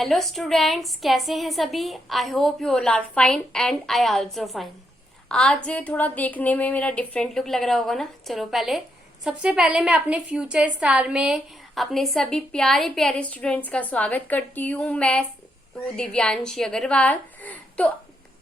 Hello students, कैसे हैं सभी। I hope you all are fine and I also fine. आज थोड़ा देखने में मेरा डिफरेंट लुक लग रहा होगा ना। चलो सबसे पहले मैं अपने फ्यूचर स्टार में अपने सभी प्यारे प्यारे स्टूडेंट्स का स्वागत करती हूँ। मैं हूँ दिव्यांशी अग्रवाल। तो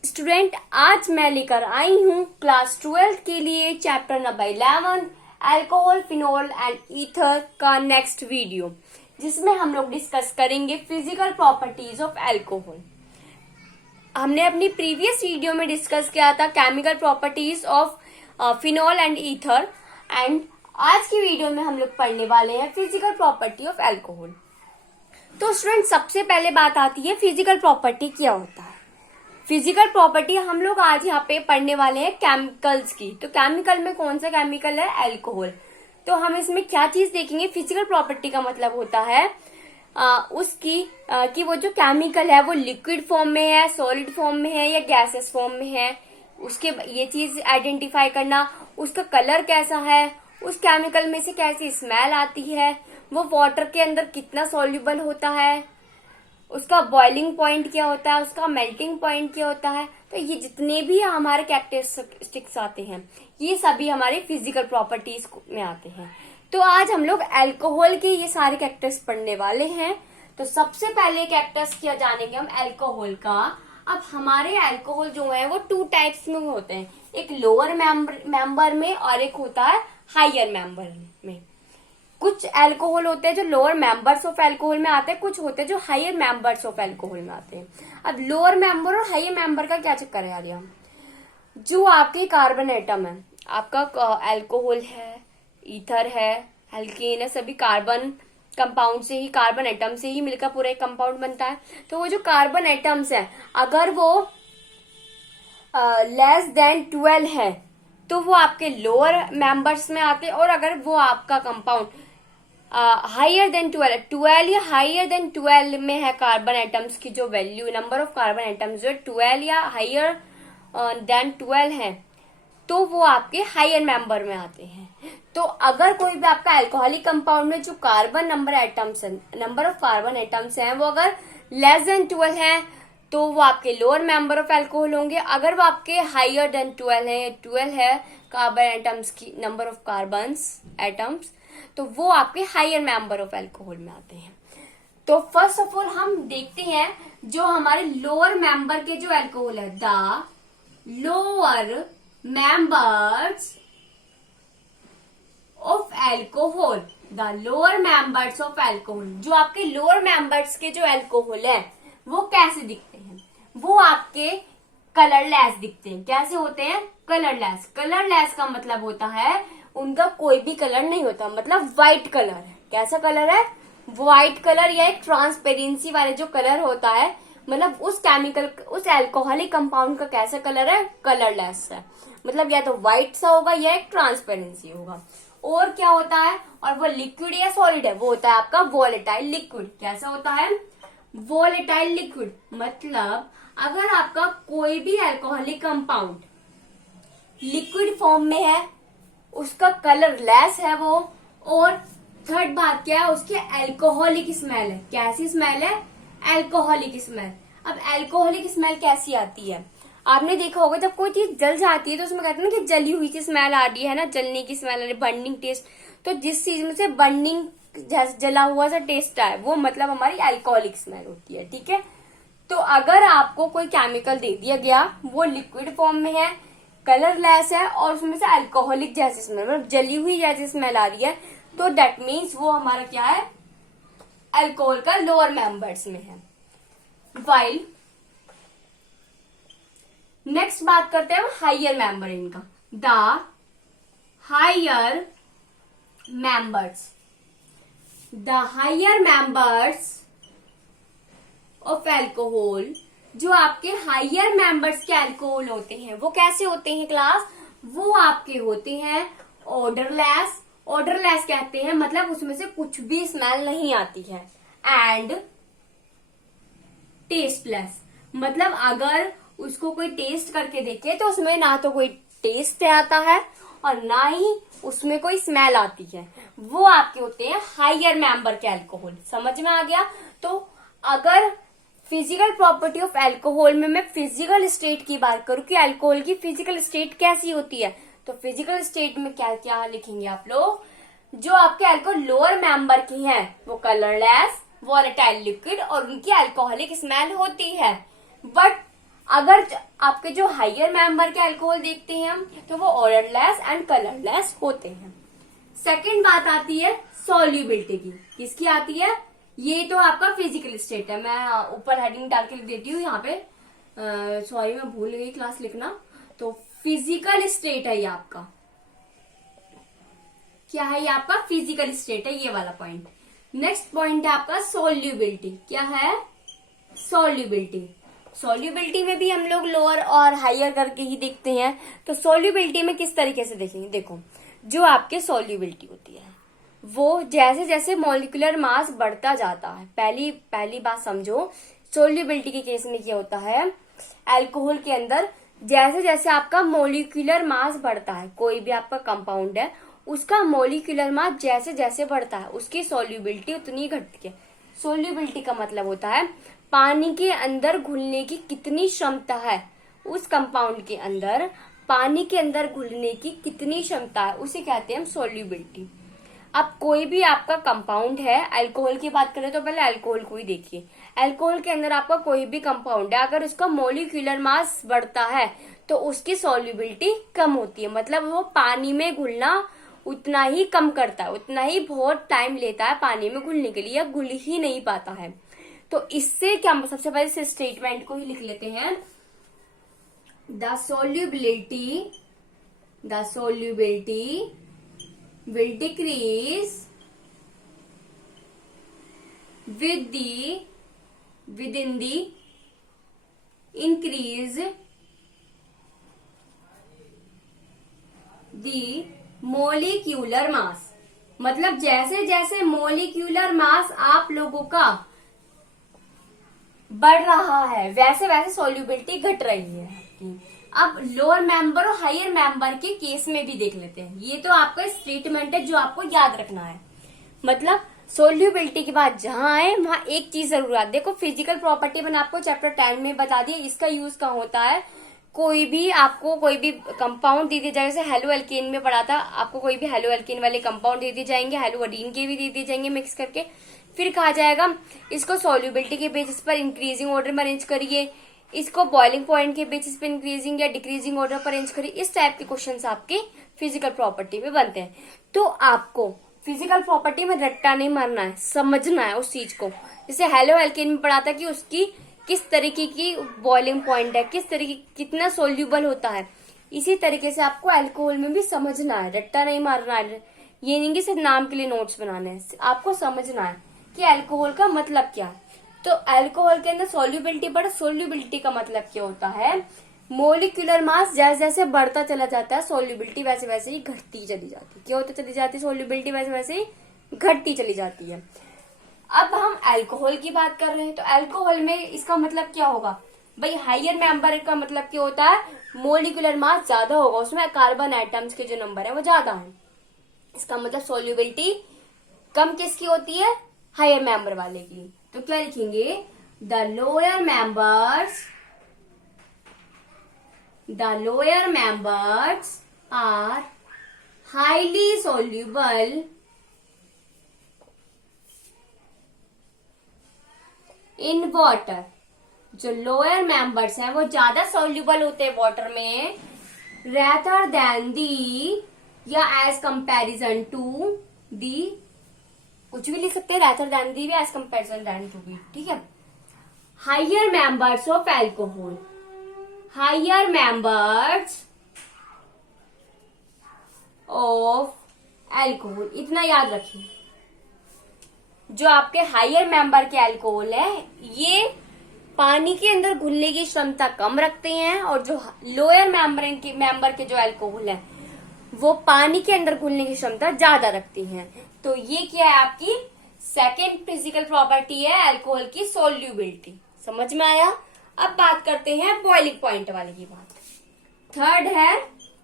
स्टूडेंट, आज मैं लेकर आई हूँ क्लास 12 के लिए chapter number 11 alcohol, phenol and ether का नेक्स्ट वीडियो, जिसमें हम लोग डिस्कस करेंगे फिजिकल प्रॉपर्टीज ऑफ अल्कोहल। हमने अपनी प्रीवियस वीडियो में डिस्कस किया था chemical properties of phenol and ether, and आज की वीडियो में हम लोग पढ़ने वाले हैं फिजिकल प्रॉपर्टी ऑफ अल्कोहल। तो स्टूडेंट, सबसे पहले बात आती है फिजिकल प्रॉपर्टी क्या होता है। फिजिकल प्रॉपर्टी हम लोग आज यहाँ पे पढ़ने वाले हैं केमिकल्स की। तो केमिकल में कौन सा केमिकल है? अल्कोहल। तो हम इसमें क्या चीज देखेंगे? फिजिकल प्रॉपर्टी का मतलब होता है कि वो जो केमिकल है वो लिक्विड फॉर्म में है, सॉलिड फॉर्म में है या गैसेस फॉर्म में है। उसके ये चीज आइडेंटिफाई करना, उसका कलर कैसा है, उस केमिकल में से कैसी स्मेल आती है, वो वाटर के अंदर कितना सॉल्युबल होता है, उसका बॉइलिंग पॉइंट क्या होता है, उसका मेल्टिंग पॉइंट क्या होता है। तो ये जितने भी हमारे कैरेक्टरिस्टिक्स आते हैं, ये सभी हमारे फिजिकल प्रॉपर्टीज में आते हैं। तो आज हम लोग अल्कोहल के ये सारे कैरेक्टर्स पढ़ने वाले हैं। तो सबसे पहले कैरेक्टर्स क्या जानेंगे हम अल्कोहल का। अब हमारे अल्कोहल जो है वो 2 टाइप्स में होते हैं, एक लोअर मेंबर में और एक होता है हायर मेंबर में। कुछ अल्कोहल होते हैं जो लोअर मेंबर्स ऑफ अल्कोहल में आते हैं, कुछ होते हैं जो हायर मेंबर्स ऑफ अल्कोहल में आते हैं। अब लोअर मेंबर और हायर मेंबर का क्या चक्कर है यार। जो आपके कार्बन एटम है, आपका अल्कोहल है, ईथर है, एल्केन है, सभी कार्बन कंपाउंड से ही, कार्बन एटम से ही मिलकर पूरा एक कंपाउंड बनता है। तो वो जो कार्बन एटम्स है, अगर वो लेस देन 12 है तो वो आपके लोअर मेंबर्स में आते हैं, और अगर वो आपका कंपाउंड हायर देन 12 या हायर देन 12 में है, कार्बन एटम्स की जो value, number of carbon atoms जो 12 या हायर देन 12 है, तो वो आपके हायर मेंबर में आते हैं। तो अगर कोई भी आपका अल्कोहलिक कंपाउंड में जो carbon number of carbon atoms हैं, वो अगर लेस देन 12 है तो वो आपके लोअर मेंबर ऑफ अल्कोहल होंगे। अगर वो आपके हायर देन 12 है, 12 है कार्बन एटम्स की नंबर ऑफ कार्बन एटम्स, तो वो आपके हायर मेंबर ऑफ अल्कोहल में आते हैं। तो फर्स्ट ऑफ ऑल हम देखते हैं जो हमारे लोअर मेंबर के जो अल्कोहल है, the lower members of alcohol, the lower members of alcohol. जो आपके लोअर मेंबर्स के जो अल्कोहल है वो कैसे दिखते हैं? वो आपके कलरलेस दिखते हैं। कैसे होते हैं? कलरलेस। कलरलेस का मतलब होता है उनका कोई भी कलर नहीं होता, मतलब व्हाइट कलर है। कैसा कलर है? व्हाइट कलर, या एक ट्रांसपेरेंसी वाले जो कलर होता है, मतलब उस केमिकल, उस अल्कोहलिक कंपाउंड का कैसा कलर है? कलरलेस है। मतलब या तो व्हाइट सा होगा या एक ट्रांसपेरेंसी होगा। और क्या होता है? और वो लिक्विड या सॉलिड है, वो होता है आपका वोलेटाइल लिक्विड। कैसा होता है? Volatile liquid. मतलब अगर आपका कोई भी अल्कोहलिक कंपाउंड लिक्विड फॉर्म में है, उसका कलर लेस है वो, और थर्ड बात क्या है? उसकी अल्कोहलिक स्मेल है। कैसी स्मेल है? Alcoholic smell. अब अल्कोहलिक स्मेल कैसी आती है? आपने देखा होगा जब कोई चीज जल जाती है तो उसमें कहते हैं ना कि जली हुई सी स्मेल आ रही है ना, जलने की स्मेल आ रही है, बर्निंग टेस्ट। तो जिस चीज में से बर्निंग, जला हुआ सा टेस्ट आए, वो मतलब हमारी अल्कोहलिक स्मेल होती है। ठीक है। तो अगर आपको कोई केमिकल दे दिया गया, वो लिक्विड फॉर्म में है, कलरलेस है, और उसमें से अल्कोहलिक जैसी स्मेल, मतलब जली हुई जैसी स्मेल आ रही है, तो दैट मीन्स वो हमारा क्या है? अल्कोहल का लोअर मेंबर्स में है। वाइल नेक्स्ट बात करते हैं हायर मेंबर इनका। The higher members, the higher members of alcohol. जो आपके हायर मेंबर्स के अल्कोहल होते हैं वो कैसे होते हैं क्लास? वो आपके होते हैं ऑर्डरलेस। ऑर्डरलेस कहते हैं मतलब उसमें से कुछ भी स्मेल नहीं आती है। एंड टेस्टलेस, मतलब अगर उसको कोई टेस्ट करके देखे तो उसमें ना तो कोई टेस्ट आता है और ना ही उसमें कोई स्मेल आती है। वो आपके होते हैं हायर मेंबर के अल्कोहल। समझ में आ गया? तो अगर फिजिकल प्रॉपर्टी ऑफ अल्कोहल में मैं फिजिकल स्टेट की बात करूं कि अल्कोहल की फिजिकल स्टेट कैसी होती है, तो फिजिकल स्टेट में क्या क्या लिखेंगे आप लोग, जो आपके अल्कोहल लोअर मेंबर की हैं वो कलरलेस, वोलेटाइल लिक्विड और उनकी अल्कोहलिक स्मेल होती है। बट अगर आपके जो हायर मेंबर के अल्कोहल देखते हैं हम, तो वो ओडरलेस एंड कलरलेस होते हैं। सेकेंड बात आती है सॉल्युबिलिटी की। किसकी आती है? ये तो आपका फिजिकल स्टेट है, मैं ऊपर हेडिंग डाल के लिख देती हूँ यहाँ पे, सॉरी मैं भूल गई क्लास लिखना। तो फिजिकल स्टेट है ये आपका, क्या है ये आपका फिजिकल स्टेट है, ये वाला पॉइंट। नेक्स्ट पॉइंट है आपका सॉल्युबिलिटी। क्या है? सॉल्युबिलिटी। सॉल्युबिलिटी में भी हम लोग लोअर और हायर करके ही देखते हैं। तो सॉल्युबिलिटी में किस तरीके से देखेंगे, देखो जो आपके सॉल्युबिलिटी होती है वो जैसे जैसे मॉलिक्यूलर मास बढ़ता जाता है, पहली बात समझो, सॉल्युबिलिटी के केस में क्या होता है, अल्कोहल के अंदर जैसे जैसे आपका मॉलिक्यूलर मास बढ़ता है, कोई भी आपका कंपाउंड है उसका मॉलिक्यूलर मास जैसे जैसे बढ़ता है उसकी सॉल्युबिलिटी उतनी घटती है। सॉल्युबिलिटी का मतलब होता है पानी के अंदर घुलने की कितनी क्षमता है, उस कंपाउंड के अंदर पानी के अंदर घुलने की कितनी क्षमता है, उसे कहते हैं हम सॉल्युबिलिटी। अब कोई भी आपका कंपाउंड है, अल्कोहल की बात करें तो पहले अल्कोहल को ही देखिए। अल्कोहल के अंदर आपका कोई भी कंपाउंड है, अगर उसका मॉलिक्यूलर मास बढ़ता है तो उसकी सॉल्युबिलिटी कम होती है, मतलब वो पानी में घुलना उतना ही कम करता है, उतना ही बहुत टाइम लेता है पानी में घुलने के लिए, या घुल ही नहीं पाता है। तो इससे क्या, सबसे पहले इस स्टेटमेंट को ही लिख लेते हैं, the solubility will decrease within the increase the molecular mass। मतलब जैसे जैसे मोलिक्यूलर मास आप लोगों का बढ़ रहा है वैसे वैसे सॉल्युबिलिटी घट रही है आपकी। अब लोअर मेंबर और हायर मेंबर के केस में भी देख लेते हैं। ये तो आपका स्टेटमेंट है जो आपको याद रखना है। मतलब सॉल्युबिलिटी के बाद जहां आए वहां एक चीज जरूर याद, देखो फिजिकल प्रॉपर्टी मैंने आपको चैप्टर 10 में बता दिया, इसका यूज कहाँ होता है, कोई भी आपको कोई भी कंपाउंड दे दिया जाए, जैसे हेलो एल्केन में पढ़ा था, आपको कोई भी हेलो एल्केन वाले कंपाउंड दे दिए जाएंगे, हेलो अडीन के भी दे दिए जाएंगे मिक्स करके, फिर कहा जाएगा इसको सॉल्युबिलिटी के बेसिस पर इंक्रीजिंग ऑर्डर में अरेंज करिए, इसको बॉइलिंग पॉइंट के बेसिस पर इंक्रीजिंग या डिक्रीजिंग ऑर्डर पर अरेंज करिए। इस टाइप के क्वेश्चंस आपके फिजिकल प्रॉपर्टी में बनते हैं। तो आपको फिजिकल प्रॉपर्टी में रट्टा नहीं मारना है, समझना है उस चीज को। जैसे हेलो एल्केन में पढ़ा था कि उसकी किस तरीके की बॉइलिंग पॉइंट है, किस तरीके कितना सोल्यूबल होता है, इसी तरीके से आपको अल्कोहल में भी समझना है, रट्टा नहीं मारना है। ये नहीं कि सिर्फ नाम के लिए नोट्स बनाने हैं, आपको समझना है कि अल्कोहल का मतलब क्या। तो अल्कोहल के अंदर सोल्यूबिलिटी बढ़े, सोल्यूबिलिटी का मतलब क्या होता है, मोलिकुलर मास जैसे जैसे बढ़ता चला जाता है सोल्यूबिलिटी वैसे वैसे ही घटती चली जाती है। क्या होती चली जाती है, सोल्यूबिलिटी वैसे वैसे ही घटती चली जाती है। अब हम अल्कोहल की बात कर रहे हैं, तो अल्कोहल में इसका मतलब क्या होगा भाई, हायर मेंबर का मतलब क्या होता है, मोलिकुलर मास ज्यादा होगा, उसमें कार्बन एटम्स के जो नंबर है वो ज्यादा है। इसका मतलब सोल्यूबिलिटी कम किसकी होती है, हायर मेंबर वाले की। तो क्या लिखेंगे, the lower members are highly soluble in water. जो लोअर मेंबर्स हैं वो ज्यादा सोल्यूबल होते हैं वाटर में, रेदर देन दी या एज कंपैरिजन टू दी, कुछ भी लिख सकते हैं, रेदर देन दी भी एज कंपैरिजन देन टू भी, ठीक है। Higher members of alcohol, higher members of alcohol, इतना याद रखिए। जो आपके हायर मेंबर के अल्कोहल है ये पानी के अंदर घुलने की क्षमता कम रखते हैं, और जो लोअर मेंबर के जो अल्कोहल है वो पानी के अंदर घुलने की क्षमता ज्यादा रखती हैं। तो ये क्या है, आपकी सेकेंड फिजिकल प्रॉपर्टी है अल्कोहल की, सोल्यूबिलिटी। समझ में आया। अब बात करते हैं बॉइलिंग पॉइंट वाले की बात। थर्ड है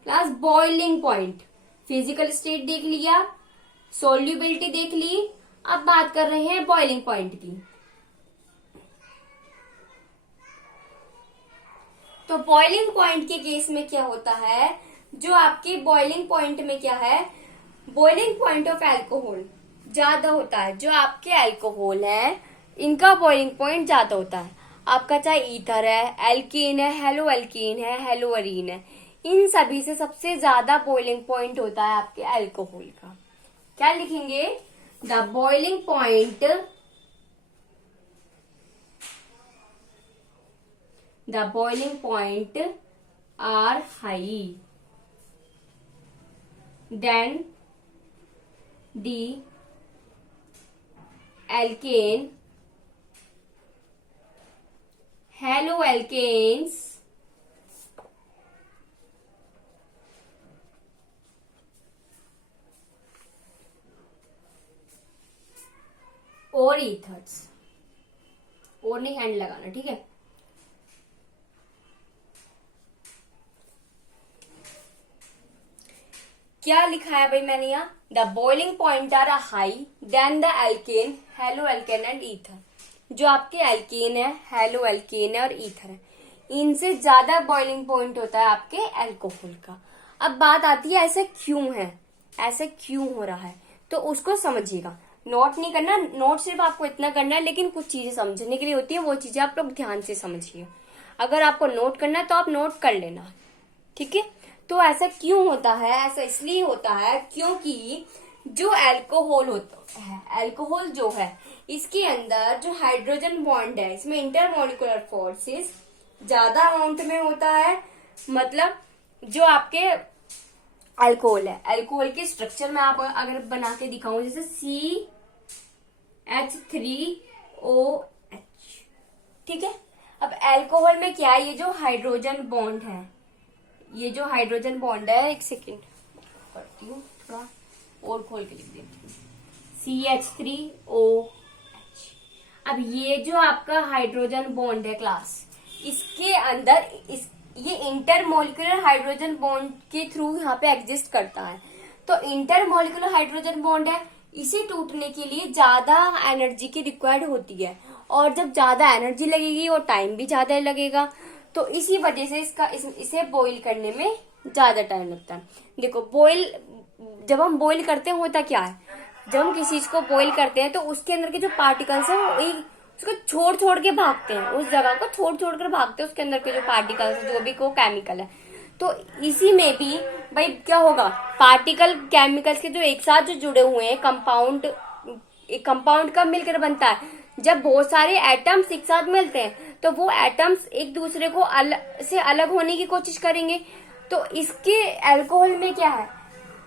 plus boiling point. Physical state देख लिया, सोल्यूबिलिटी देख ली, अब बात कर रहे हैं बॉइलिंग पॉइंट की। तो बॉइलिंग पॉइंट के केस में क्या होता है, जो आपके बॉइलिंग पॉइंट में क्या है, बॉइलिंग पॉइंट ऑफ अल्कोहल ज्यादा होता है। जो आपके अल्कोहल है इनका बॉइलिंग पॉइंट ज्यादा होता है। आपका चाहे ईथर है, एल्कीन है, हेलो एल्कीन है, हेलो अरीन है, इन सभी से सबसे ज्यादा बॉइलिंग पॉइंट होता है आपके अल्कोहल का। क्या लिखेंगे, the boiling point, the boiling point are high than the alkane, haloalkanes और ईथर्स। और नहीं हैंड लगाना, ठीक है। क्या लिखा है भाई मैंने यहाँ, the boiling point are high than the alkane, haloalkane and ether. जो आपके एल्केन है, हेलो एल्केन है और ईथर है, इनसे ज्यादा बॉइलिंग पॉइंट होता है आपके अल्कोहल का। अब बात आती है ऐसे क्यों है, ऐसे क्यों हो रहा है, तो उसको समझिएगा। नोट नहीं करना, नोट सिर्फ आपको इतना करना है, लेकिन कुछ चीजें समझने के लिए होती है, वो चीजें आप लोग ध्यान से समझिए। अगर आपको नोट करना है तो आप नोट कर लेना, ठीक है। तो ऐसा क्यों होता है, ऐसा इसलिए होता है क्योंकि जो अल्कोहल होता है, अल्कोहल जो है इसके अंदर जो हाइड्रोजन बॉन्ड है, इसमें इंटरमोलिकुलर फोर्सेस ज्यादा अमाउंट में होता है। मतलब जो आपके अल्कोहल है, अल्कोहल के स्ट्रक्चर में आप अगर बना के दिखाऊं, जैसे CH3OH, ठीक है। अब अल्कोहल में क्या है, ये जो हाइड्रोजन बॉन्ड है, ये जो हाइड्रोजन बॉन्ड है, एक सेकेंड करती हूँ, थोड़ा और खोल के लिख देती हूँ, CH3OH। अब ये जो आपका हाइड्रोजन बॉन्ड है क्लास, इसके अंदर ये इंटरमोलिकुलर हाइड्रोजन बॉन्ड के थ्रू यहाँ पे एग्जिस्ट करता है। तो इंटरमोलिकुलर हाइड्रोजन बॉन्ड है, इसे टूटने के लिए ज्यादा एनर्जी की रिक्वायर्ड होती है, और जब ज्यादा एनर्जी लगेगी और टाइम भी ज्यादा लगेगा, तो इसी वजह से इसे बॉईल करने में ज्यादा टाइम लगता है। देखो जब हम बॉईल करते हैं होता क्या है, जब हम किसी चीज को बॉईल करते हैं तो उसके अंदर के जो पार्टिकल्स हैं वो उसको छोड़ छोड़ के भागते हैं, उस जगह को छोड़ छोड़ कर भागते हैं, उसके अंदर के जो पार्टिकल्स जो भी को केमिकल है। तो इसी में भी भाई क्या होगा, पार्टिकल केमिकल्स के जो एक साथ जो जुड़े हुए हैं, कंपाउंड कब मिलकर बनता है, जब बहुत सारे एटम्स एक साथ मिलते हैं, तो वो एटम्स एक दूसरे को से अलग होने की कोशिश करेंगे। तो इसके अल्कोहल में क्या है,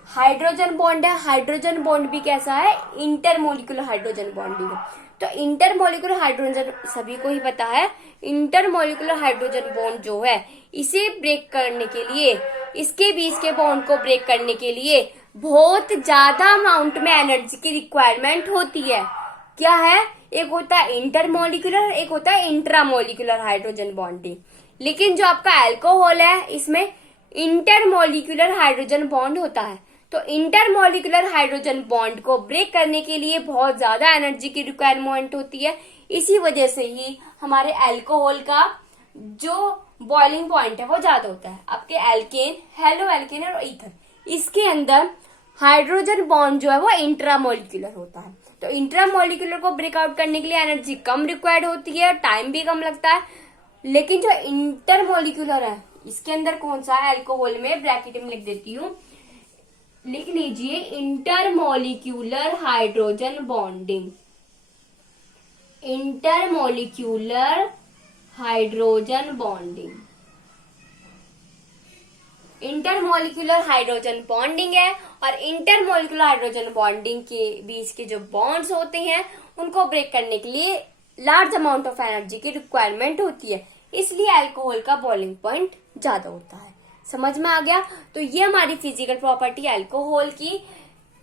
हाइड्रोजन बॉन्ड है, हाइड्रोजन बॉन्ड भी कैसा है, इंटरमोलिकुलर हाइड्रोजन बॉन्ड भी है। तो इंटरमोलिकुलर हाइड्रोजन सभी को ही पता है, इंटरमोलिकुलर हाइड्रोजन बॉन्ड जो है इसे ब्रेक करने के लिए, इसके बीच के बॉन्ड को ब्रेक करने के लिए बहुत ज्यादा अमाउंट में एनर्जी की रिक्वायरमेंट होती है। क्या है, एक होता है इंटरमोलिकुलर, एक होता है इंट्रामोलिकुलर हाइड्रोजन बॉन्डिंग। लेकिन जो आपका अल्कोहल है इसमें इंटरमोलिकुलर हाइड्रोजन बॉन्ड होता है। तो इंटरमोलिकुलर हाइड्रोजन बॉन्ड को ब्रेक करने के लिए बहुत ज्यादा एनर्जी की रिक्वायरमेंट होती है। इसी वजह से ही हमारे अल्कोहल का जो बॉइलिंग पॉइंट है वो ज्यादा होता है। आपके एल्केन, हेलो एल्केन और ईथर, इसके अंदर हाइड्रोजन बॉन्ड जो है वो इंट्रामोलिकुलर होता है। तो इंट्रामोलिकुलर को ब्रेकआउट करने के लिए एनर्जी कम रिक्वायर्ड होती है, टाइम भी कम लगता है। लेकिन जो इंटरमोलिकुलर है इसके अंदर कौन सा है, अल्कोहल में ब्रैकेट में लिख देती हूँ, लिख लीजिए intermolecular hydrogen bonding, intermolecular hydrogen bonding, intermolecular hydrogen bonding है। और इंटरमोलिक्यूलर हाइड्रोजन बॉन्डिंग के बीच के जो बॉन्ड्स होते हैं उनको ब्रेक करने के लिए लार्ज अमाउंट ऑफ एनर्जी की रिक्वायरमेंट होती है, इसलिए अल्कोहल का बॉइलिंग पॉइंट ज्यादा होता है। समझ में आ गया। तो ये हमारी फिजिकल प्रॉपर्टी अल्कोहल की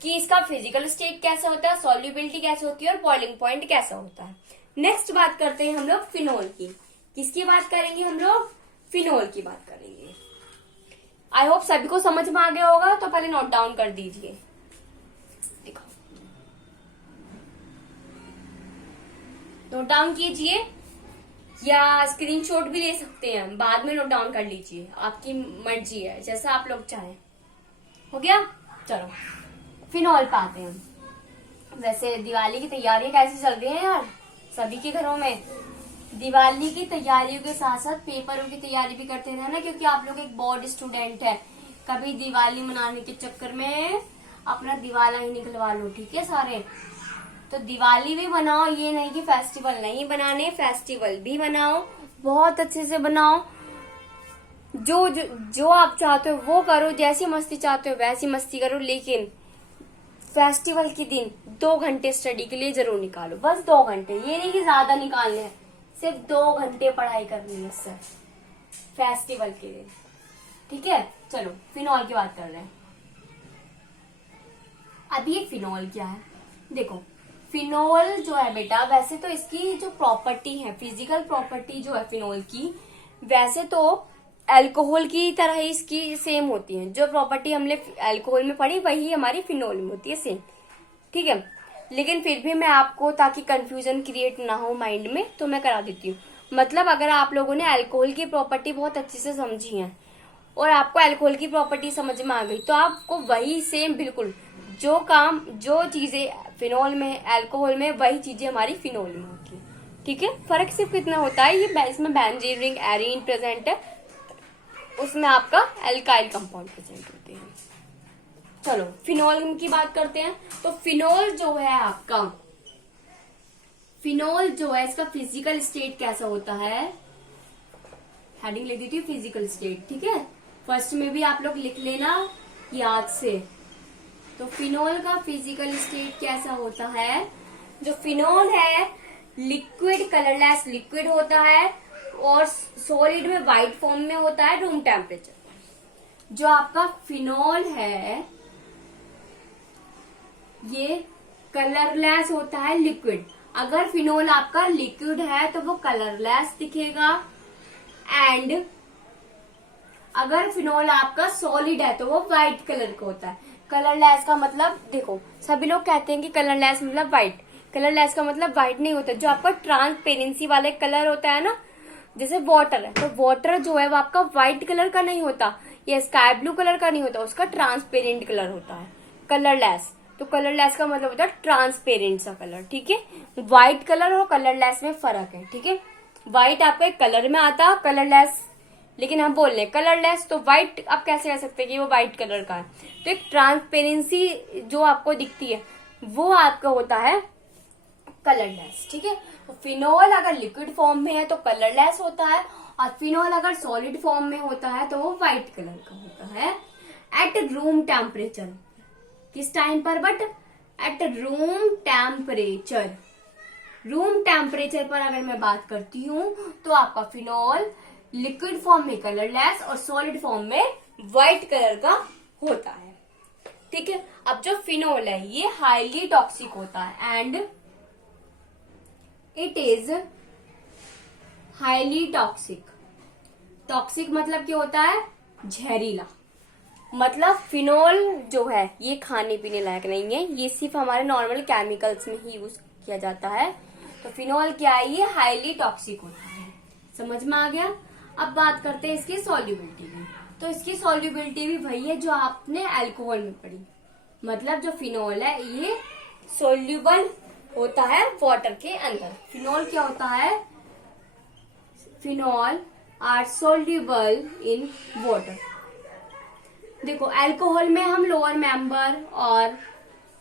कि इसका फिजिकल स्टेट कैसा होता है, सॉल्युबिलिटी कैसे होती है और बॉइलिंग पॉइंट कैसा होता है। नेक्स्ट बात करते हैं हम लोग फिनोल की। किसकी बात करेंगे हम लोग, फिनोल की बात करेंगे। आई होप सभी को समझ में आ गया होगा, तो पहले नोट डाउन कर दीजिए। देखो नोट डाउन कीजिए, या स्क्रीनशॉट भी ले सकते हैं, बाद में नोट डाउन कर लीजिए, आपकी मर्जी है, जैसा आप लोग चाहें। हो गया, चलो फिनॉल पे आते हैं। वैसे दिवाली की तैयारियां कैसी चल रही हैं यार सभी के घरों में? दिवाली की तैयारियों के साथ साथ पेपरों की तैयारी भी करते रहना, क्योंकि आप लोग एक बोर्ड स्टूडेंट है। कभी दिवाली मनाने के चक्कर में अपना दिवाला ही निकलवा लो, ठीक है सारे। तो दिवाली भी बनाओ, ये नहीं कि फेस्टिवल नहीं बनाने, फेस्टिवल भी बनाओ, बहुत अच्छे से बनाओ। जो आप चाहते हो वो करो, जैसी मस्ती चाहते हो वैसी मस्ती करो, लेकिन फेस्टिवल के दिन 2 घंटे स्टडी के लिए जरूर निकालो, बस 2 घंटे, ये नहीं कि ज्यादा निकालने हैं, सिर्फ 2 घंटे पढ़ाई करनी है सर फेस्टिवल के लिए, ठीक है। चलो फिनॉल की बात कर रहे हैं। अब ये फिनॉल क्या है, देखो फिनॉल जो है बेटा, वैसे तो इसकी जो प्रॉपर्टी है, फिजिकल प्रॉपर्टी जो है फिनॉल की, वैसे तो अल्कोहल की तरह ही इसकी सेम होती है। जो प्रॉपर्टी हमने अल्कोहल में पढ़ी वही हमारी फिनॉल में होती है सेम, ठीक है। लेकिन फिर भी मैं आपको, ताकि कंफ्यूजन क्रिएट ना हो माइंड में, तो मैं करा देती हूँ। मतलब अगर आप लोगों ने अल्कोहल की प्रॉपर्टी बहुत अच्छे से समझी है और आपको अल्कोहल की प्रॉपर्टी समझ में आ गई, तो आपको वही सेम बिल्कुल जो काम, जो चीजें फिनॉल में अल्कोहल में, वही चीजें हमारी फिनॉल में होती है, ठीक है। फर्क सिर्फ कितना होता है, ये इसमें बेंजीन रिंग एरीन प्रेजेंट है, उसमें आपका एल्काइल कंपाउंड प्रेजेंट होते हैं। चलो फिनॉल की बात करते हैं। तो फिनॉल जो है आपका, फिनॉल जो है इसका फिजिकल स्टेट कैसा होता है, हेडिंग लिख देती हूँ फिजिकल स्टेट, ठीक है। फर्स्ट में भी आप लोग लिख लेना याद से। तो फिनॉल का फिजिकल स्टेट कैसा होता है, जो फिनॉल है लिक्विड, कलरलेस लिक्विड होता है और सॉलिड में व्हाइट फॉर्म में होता है रूम टेम्परेचर। जो आपका फिनॉल है ये कलरलेस होता है लिक्विड। अगर फिनॉल आपका लिक्विड है तो वो कलरलेस दिखेगा, एंड अगर फिनॉल आपका सॉलिड है तो वो व्हाइट कलर का होता है। कलरलेस का मतलब, देखो सभी लोग कहते हैं कि कलरलेस मतलब व्हाइट, कलरलेस का मतलब व्हाइट नहीं होता। जो आपका ट्रांसपेरेंसी वाले कलर होता है ना, जैसे वाटर है, तो वाटर जो है वो आपका व्हाइट कलर का नहीं होता या स्काई ब्लू कलर का नहीं होता, उसका ट्रांसपेरेंट कलर होता है कलरलेस। तो कलरलेस का मतलब होता है ट्रांसपेरेंट सा कलर, ठीक है। व्हाइट कलर और कलरलेस में फर्क है, ठीक है। व्हाइट आपका एक कलर में आता है, कलरलेस, लेकिन हम बोल रहे हैं कलरलेस, तो व्हाइट आप कैसे कह सकते हैं कि वो व्हाइट कलर का है। तो एक ट्रांसपेरेंसी जो आपको दिखती है वो आपका होता है कलरलेस, ठीक है। तो फिनॉल अगर लिक्विड फॉर्म में है तो कलरलेस होता है, और फिनॉल अगर सॉलिड फॉर्म में होता है तो वो व्हाइट कलर का होता है एट रूम टेम्परेचर। किस टाइम पर, but at room temperature. Room temperature पर अगर मैं बात करती हूँ तो आपका फिनॉल लिक्विड फॉर्म में कलरलेस और सॉलिड फॉर्म में व्हाइट कलर का होता है, ठीक है। अब जो फिनॉल है ये हाईली टॉक्सिक होता है, and it is highly toxic. Toxic मतलब क्या होता है, जहरीला। मतलब फिनॉल जो है ये खाने पीने लायक नहीं है, ये सिर्फ हमारे नॉर्मल केमिकल्स में ही यूज किया जाता है। तो फिनॉल क्या है, ये हाईली टॉक्सिक होता है, समझ में आ गया। अब बात करते हैं इसकी सॉल्युबिलिटी की। तो इसकी सॉल्युबिलिटी भी वही है जो आपने अल्कोहल में पढ़ी। मतलब जो फिनॉल है ये सोल्यूबल होता है वाटर के अंदर। फिनॉल क्या होता है, phenol are soluble in water. देखो अल्कोहल में हम लोअर मेंबर और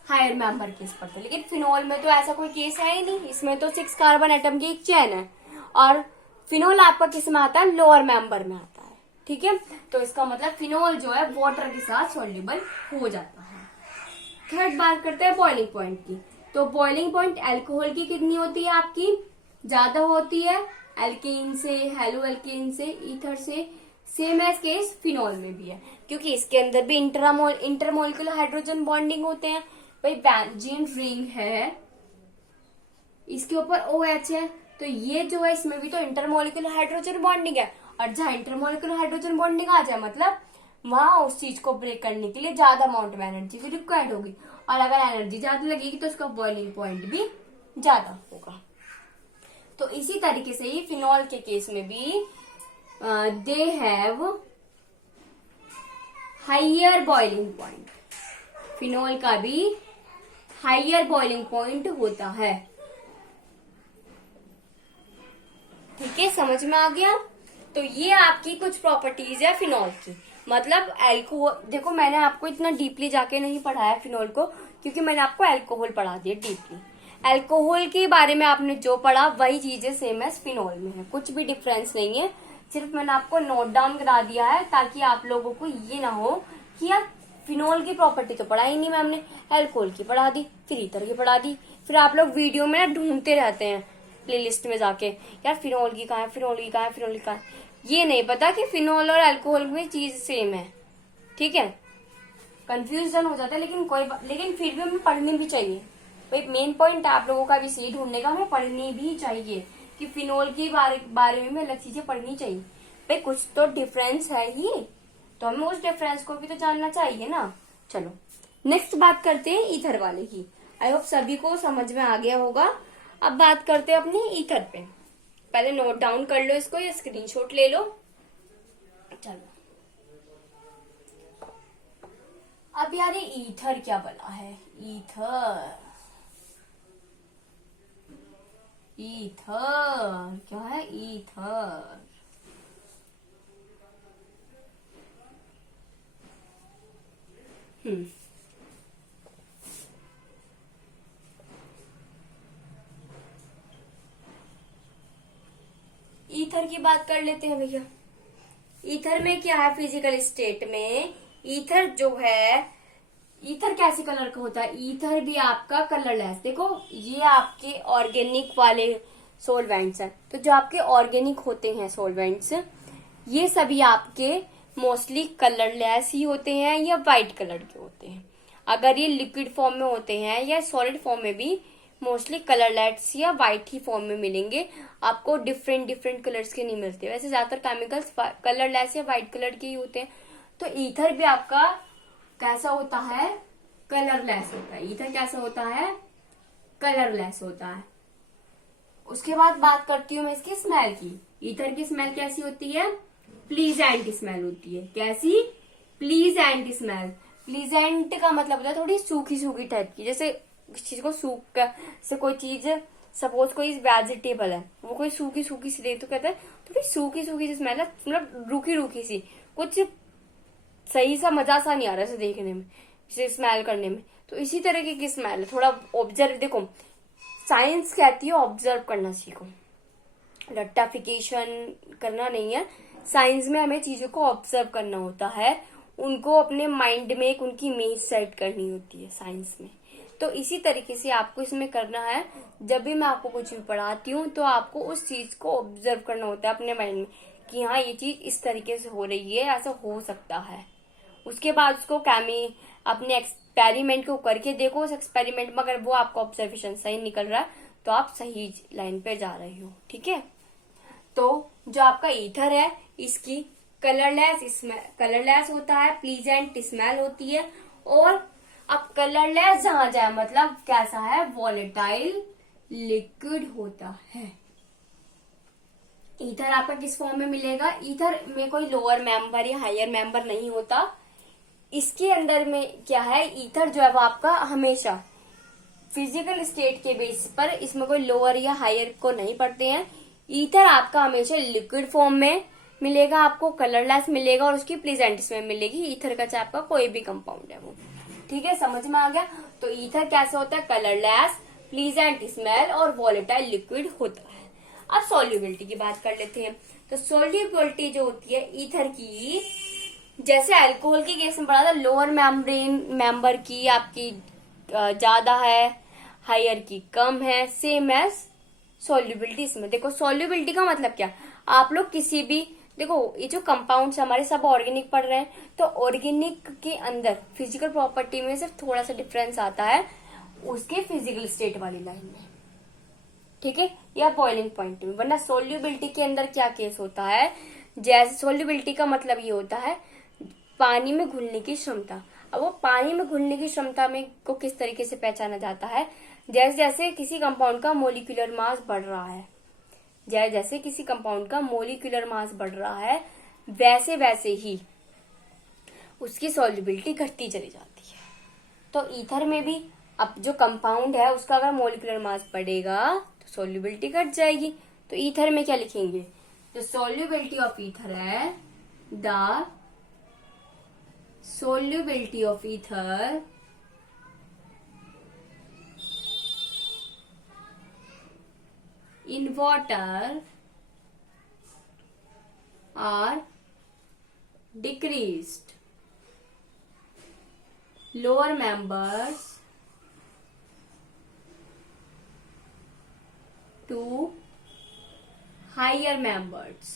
हायर मेंबर केस पढ़ते हैं, लेकिन फिनॉल में तो ऐसा कोई केस है ही नहीं। इसमें तो 6 कार्बन एटम की एक चेन है, और फिनॉल आपका किस में आता है, लोअर मेंबर में आता है, ठीक है। तो इसका मतलब फिनॉल जो है वाटर के साथ सोल्यूबल हो जाता है। थर्ड बात करते हैं बॉइलिंग पॉइंट की। तो बॉइलिंग पॉइंट अल्कोहल की कितनी होती है आपकी, ज्यादा होती है एल्केन से, हेलो एल्केन से, ईथर से। सेम एज केस फिनॉल में भी है, क्योंकि इसके अंदर भी इंटरमोलिकुलर हाइड्रोजन बॉन्डिंग होते हैं। भाई बेंजीन रिंग है, इसके ऊपर OH है, तो ये जो है इसमें भी तो इंटरमोलिकुलर हाइड्रोजन बॉन्डिंग है। और जहां इंटरमोलिकुलर हाइड्रोजन बॉन्डिंग आ जाए मतलब वहां उस चीज को ब्रेक करने के लिए ज्यादा अमाउंट में एनर्जी भी रिक्वायर्ड होगी, और अगर एनर्जी ज्यादा लगेगी तो उसका बॉइलिंग पॉइंट भी ज्यादा होगा। तो इसी तरीके से ही फिनॉल के केस में भी they have higher boiling point. Phenol का भी हाइयर बॉइलिंग पॉइंट होता है। ठीक है, समझ में आ गया। तो ये आपकी कुछ प्रॉपर्टीज है फिनॉल की। मतलब एल्कोहल, देखो मैंने आपको इतना डीपली जाके नहीं पढ़ाया फिनॉल को, क्योंकि मैंने आपको एल्कोहल पढ़ा दिया डीपली। एल्कोहल के बारे में आपने जो पढ़ा वही चीजें सेम एज फिनॉल में है, कुछ भी डिफरेंस नहीं है। सिर्फ मैंने आपको नोट डाउन करा दिया है ताकि आप लोगों को ये ना हो कि यार फिनॉल की प्रॉपर्टी तो पढ़ा ही नहीं मैम ने, एल्कोहल की पढ़ा दी, फिर ईथर की पढ़ा दी। फिर आप लोग वीडियो में ना ढूंढते रहते हैं प्लेलिस्ट में जाके, यार फिनॉल की कहाँ है, फिनॉल की कहाँ है, फिनॉल की कहाँ है। ये नहीं पता कि फिनॉल और अल्कोहल में चीज सेम है। ठीक है, कंफ्यूजन हो जाता है, लेकिन फिर भी हमें पढ़नी भी चाहिए। भाई मेन पॉइंट आप लोगों का भी सही ढूंढने का, हमें पढ़नी भी चाहिए कि फिनॉल के बारे में अलग चीजें पढ़नी चाहिए। भाई कुछ तो डिफरेंस है ही, तो हमें उस डिफरेंस को भी तो जानना चाहिए ना। चलो नेक्स्ट बात करते हैं ईथर वाले की। आई होप सभी को समझ में आ गया होगा। अब बात करते हैं अपने ईथर पे। पहले नोट डाउन कर लो इसको या स्क्रीनशॉट ले लो। चलो अब यार ये ईथर क्या बना है, ईथर ईथर क्या है, ईथर ईथर की बात कर लेते हैं भैया। ईथर में क्या है, फिजिकल स्टेट में ईथर जो है, ईथर कैसे कलर का होता है, ईथर भी आपका कलरलेस। देखो ये आपके ऑर्गेनिक वाले सोलवेंट्स हैं, तो जो आपके ऑर्गेनिक होते हैं सोलवेंट्स, ये सभी आपके मोस्टली कलरलेस ही होते हैं या व्हाइट कलर के होते हैं। अगर ये लिक्विड फॉर्म में होते हैं या सॉलिड फॉर्म में भी मोस्टली कलरलेस या व्हाइट ही फॉर्म में मिलेंगे, आपको डिफरेंट कलर्स के नहीं मिलते। वैसे ज्यादातर केमिकल्स कलरलेस या व्हाइट कलर के ही होते हैं। तो ईथर भी आपका कैसा होता है, कलरलेस होता है। ईथर कैसा होता है, कलरलेस होता है। उसके बाद बात करती हूँ मैं इसकी स्मेल की। ईथर की स्मेल कैसी होती है, प्लीजेंट स्मेल होती है। कैसी, प्लीजेंट स्मेल। प्लीजेंट का मतलब होता है थोड़ी सूखी सूखी टाइप की, जैसे किसी चीज को सूख से कोई चीज, सपोज कोई वेजिटेबल है, वो कोई सूखी सूखी सी दे तो कहते हैं थोड़ी सूखी सूखी सी स्मेल है, मतलब रूखी रूखी सी, कुछ सही सा मजा सा नहीं आ रहा इसे देखने में, इसे स्मेल करने में। तो इसी तरीके की स्मेल है। थोड़ा ऑब्जर्व, देखो साइंस कहती है ऑब्जर्व करना सीखो, रट्टाफिकेशन करना नहीं है। साइंस में हमें चीजों को ऑब्जर्व करना होता है, उनको अपने माइंड में एक उनकी इमेज सेट करनी होती है साइंस में। तो इसी तरीके से आपको इसमें करना है। जब भी मैं आपको कुछ भी पढ़ाती हूँ तो आपको उस चीज को ऑब्जर्व करना होता है अपने माइंड में कि हाँ ये चीज इस तरीके से हो रही है, ऐसा हो सकता है। उसके बाद उसको अपने एक्सपेरिमेंट को करके देखो। उस एक्सपेरिमेंट में अगर वो आपका ऑब्जर्वेशन सही निकल रहा है तो आप सही लाइन पे जा रहे हो। ठीक है, तो जो आपका ईथर है इसकी कलरलेस होता है, प्लीजेंट स्मेल होती है। और अब कलरलेस जहां जाए मतलब कैसा है, वॉलेटाइल लिक्विड होता है। ईथर आपका किस फॉर्म में मिलेगा, ईथर में कोई लोअर मेंबर या हायर मेंबर नहीं होता। इसके अंदर में क्या है, ईथर जो है वो आपका हमेशा फिजिकल स्टेट के बेस पर, इसमें कोई लोअर या हायर को नहीं पढ़ते हैं। ईथर आपका हमेशा लिक्विड फॉर्म में मिलेगा, आपको कलरलेस मिलेगा और उसकी प्लीजेंट स्मेल मिलेगी। ईथर का चाहे आपका कोई भी कंपाउंड है वो। ठीक है, समझ में आ गया। तो ईथर कैसे होता है, कलरलेस, प्लीजेंट स्मेल और वॉलेटाइल लिक्विड होता है। अब सॉल्युबिलिटी की बात कर लेते हैं। तो सॉल्युबिलिटी जो होती है ईथर की, जैसे अल्कोहल के केस में पढ़ा था, लोअर मेंबर की आपकी ज्यादा है, हायर की कम है, सेम एज सॉल्युबिलिटी। इसमें देखो सॉल्युबिलिटी का मतलब क्या, आप लोग किसी भी, देखो ये जो कंपाउंड्स हमारे सब ऑर्गेनिक पढ़ रहे हैं, तो ऑर्गेनिक के अंदर फिजिकल प्रॉपर्टी में सिर्फ थोड़ा सा डिफरेंस आता है उसके फिजिकल स्टेट वाली लाइन में। ठीक है, या बॉइलिंग पॉइंट में। वरना सोल्यूबिलिटी के अंदर क्या केस होता है, जैसे सोल्यूबिलिटी का मतलब ये होता है पानी में घुलने की क्षमता। अब वो पानी में घुलने की क्षमता में को किस तरीके से पहचाना जाता है, जैसे जैसे किसी कंपाउंड का मोलिकुलर मास बढ़ रहा है, जैसे किसी कंपाउंड का मोलिकुलर मास बढ़ रहा है वैसे वैसे ही उसकी सॉल्युबिलिटी घटती चली जाती है। तो ईथर में भी अब जो कंपाउंड है उसका अगर मोलिकुलर मास बढ़ेगा तो सॉल्युबिलिटी घट जाएगी। तो ईथर में क्या लिखेंगे, द सॉल्युबिलिटी ऑफ ईथर है, the solubility of ether in water are decreased. Lower members to higher members.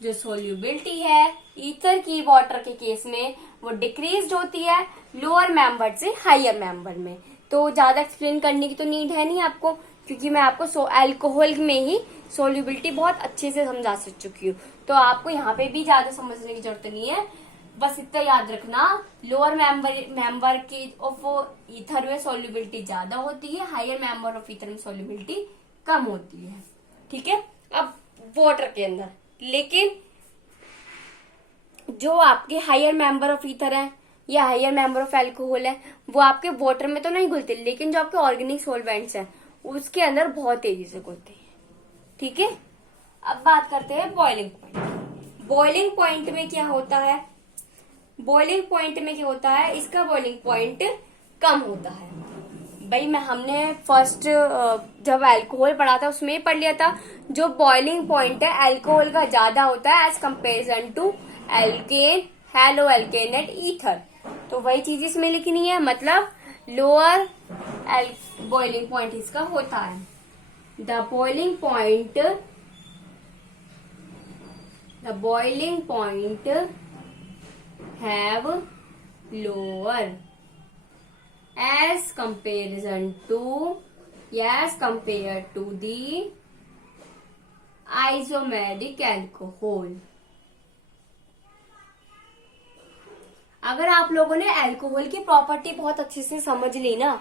जो सोल्यूबिलिटी है ईथर की वाटर के केस में वो डिक्रीज होती है लोअर मेंबर से हायर मेंबर में। तो ज्यादा एक्सप्लेन करने की तो नीड है नहीं आपको, क्योंकि मैं आपको अल्कोहल में ही सोल्यूबिलिटी बहुत अच्छे से समझा चुकी हूँ। तो आपको यहाँ पे भी ज्यादा समझने की जरूरत नहीं है, बस इतना याद रखना लोअर मेंबर की ऑफ ईथर में सोल्यूबिलिटी ज्यादा होती है, हायर मेंबर ऑफ ईथर में सोल्यूबिलिटी कम होती है। ठीक है। अब वाटर के अंदर लेकिन जो आपके हायर मेंबर ऑफ ईथर है या हायर मेंबर ऑफ अल्कोहल है वो आपके वाटर में तो नहीं घुलते, लेकिन जो आपके ऑर्गेनिक सॉल्वेंट्स हैं उसके अंदर बहुत तेजी से घुलते हैं। ठीक है। अब बात करते हैं बॉइलिंग पॉइंट। बॉइलिंग पॉइंट में क्या होता है, बॉइलिंग पॉइंट में क्या होता है, इसका बॉइलिंग पॉइंट कम होता है। भाई हमने फर्स्ट जब अल्कोहल पढ़ा था उसमें पढ़ लिया था, जो बॉइलिंग पॉइंट है अल्कोहल का ज्यादा होता है as comparison to alkane, haloalkane at ether. तो वही चीज इसमें लिखनी है, मतलब लोअर बॉइलिंग पॉइंट इसका होता है। The boiling point have lower as compared to the isomeric alcohol। अगर आप लोगों ने अल्कोहल की प्रॉपर्टी बहुत अच्छे से समझ ली ना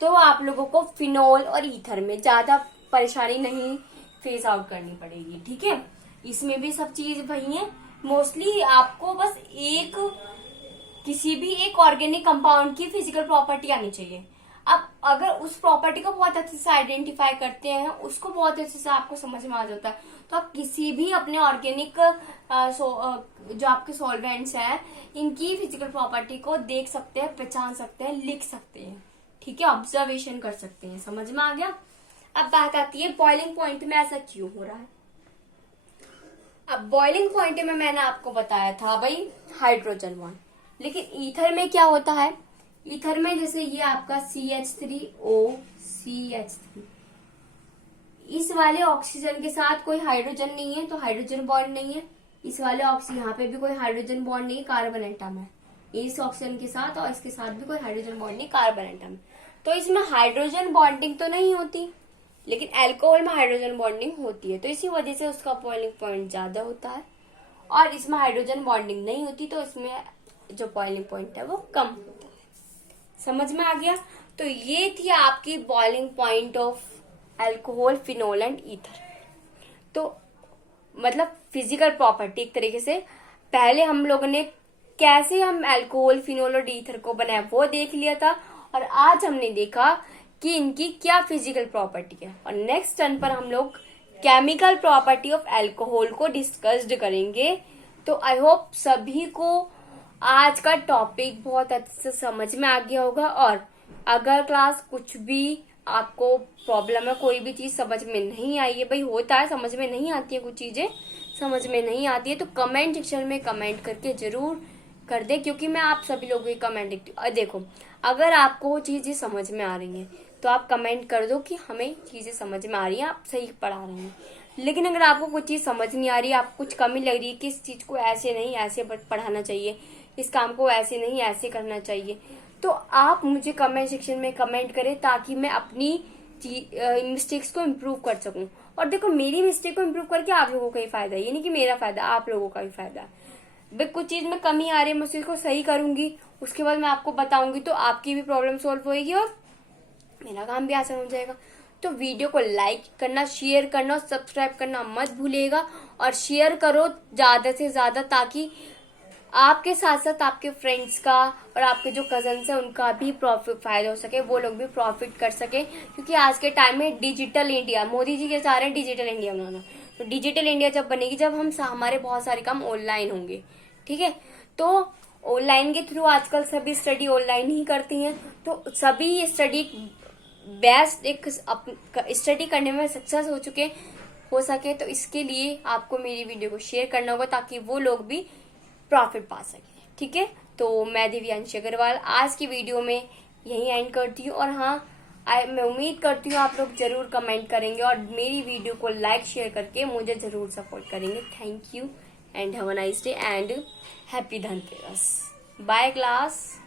तो आप लोगों को फिनोल और ईथर में ज्यादा परेशानी नहीं फेस आउट करनी पड़ेगी। ठीक है। इसमें भी सब चीज वही है, मोस्टली आपको बस किसी भी एक ऑर्गेनिक कंपाउंड की फिजिकल प्रॉपर्टी आनी चाहिए। अब अगर उस प्रॉपर्टी को बहुत अच्छे से आइडेंटिफाई करते हैं, उसको बहुत अच्छे से आपको समझ में आ जाता है, तो आप किसी भी अपने ऑर्गेनिक जो आपके सॉल्वेंट्स हैं इनकी फिजिकल प्रॉपर्टी को देख सकते हैं, पहचान सकते हैं, लिख सकते हैं। ठीक है। ऑब्जर्वेशन कर सकते हैं। समझ में आ गया। अब बात आती है बॉइलिंग पॉइंट में ऐसा क्यों हो रहा है। अब बॉइलिंग पॉइंट में मैंने आपको बताया था भाई हाइड्रोजन बॉन्ड, लेकिन ईथर में क्या होता है, ईथर में जैसे ये आपका CH3O CH3, इस वाले ऑक्सीजन के साथ कोई हाइड्रोजन नहीं है तो हाइड्रोजन बॉन्ड नहीं है। इस वाले ऑक्सीजन यहाँ पे भी कोई हाइड्रोजन बॉन्ड नहीं, कार्बन एटम है इस ऑक्सीजन के साथ, और इसके साथ भी कोई हाइड्रोजन बॉन्ड नहीं, कार्बन एटम। तो इसमें हाइड्रोजन बॉन्डिंग तो नहीं होती, लेकिन अल्कोहल में हाइड्रोजन बॉन्डिंग होती है, तो इसी वजह से उसका बॉइलिंग पॉइंट ज्यादा होता है। और इसमें हाइड्रोजन बॉन्डिंग नहीं होती तो इसमें जो बॉइलिंग पॉइंट है वो कम होता है। समझ में आ गया। तो ये थी आपकी boiling point of alcohol, phenol and ether. तो मतलब फिजिकल प्रॉपर्टी एक तरीके से पहले हम लोगों ने कैसे हम अल्कोहल, फिनोल और ईथर को बनाया वो देख लिया था, और आज हमने देखा कि इनकी क्या फिजिकल प्रॉपर्टी है। और नेक्स्ट टर्न पर हम लोग केमिकल प्रॉपर्टी ऑफ अल्कोहल को डिस्कस्ड करेंगे। तो आई होप सभी को आज का टॉपिक बहुत अच्छे से समझ में आ गया होगा। और अगर क्लास कुछ भी आपको प्रॉब्लम है, कोई भी चीज समझ में नहीं आई है, भाई होता है समझ में नहीं आती है, कुछ चीजें समझ में नहीं आती है, तो कमेंट सेक्शन में कमेंट करके जरूर कर दे, क्योंकि मैं आप सभी लोगों की कमेंट देखती हूँ। और देखो अगर आपको वो चीजें समझ में आ रही है तो आप कमेंट कर दो कि हमें चीजें समझ में आ रही हैं, आप सही पढ़ा रहे हैं। लेकिन अगर आपको कुछ चीज समझ नहीं आ रही है, आपको कुछ कमी लग रही है कि इस चीज को ऐसे नहीं ऐसे पढ़ाना चाहिए, इस काम को ऐसे नहीं ऐसे करना चाहिए, तो आप मुझे कमेंट सेक्शन में कमेंट करें ताकि मैं अपनी मिस्टेक्स को इम्प्रूव कर सकूं। और देखो मेरी मिस्टेक को इम्प्रूव करके आप लोगों का ही फायदा है, ये नहीं कि मेरा फायदा, आप लोगों का ही फायदा है। भाई कुछ चीज में कमी आ रही है, मैं उसको सही करूंगी, उसके बाद मैं आपको बताऊंगी, तो आपकी भी प्रॉब्लम सॉल्व होगी और मेरा काम भी आसान हो जाएगा। तो वीडियो को लाइक करना, शेयर करना और सब्सक्राइब करना मत भूलिएगा, और शेयर करो ज्यादा से ज्यादा, ताकि आपके साथ साथ आपके फ्रेंड्स का और आपके जो कजन्स हैं उनका भी प्रॉफिट फायदा हो सके, वो लोग भी प्रॉफिट कर सके। क्योंकि आज के टाइम में डिजिटल इंडिया, मोदी जी के चाह रहे हैं डिजिटल इंडिया बनाना। तो डिजिटल इंडिया जब बनेगी, जब हमारे बहुत सारे काम ऑनलाइन होंगे, ठीक है। तो ऑनलाइन के थ्रू आजकल सभी स्टडी ऑनलाइन ही करती हैं, तो सभी स्टडी बेस्ट एक स्टडी करने में सक्सेस हो सके। तो इसके लिए आपको मेरी वीडियो को शेयर करना होगा, ताकि वो लोग भी प्रॉफिट पा सके, ठीक है। तो मैं दिव्यांशी अग्रवाल आज की वीडियो में यही एंड करती हूँ। और हाँ, मैं उम्मीद करती हूँ आप लोग जरूर कमेंट करेंगे और मेरी वीडियो को लाइक शेयर करके मुझे जरूर सपोर्ट करेंगे। Thank you and have a nice day and happy Dhanteras. Bye class.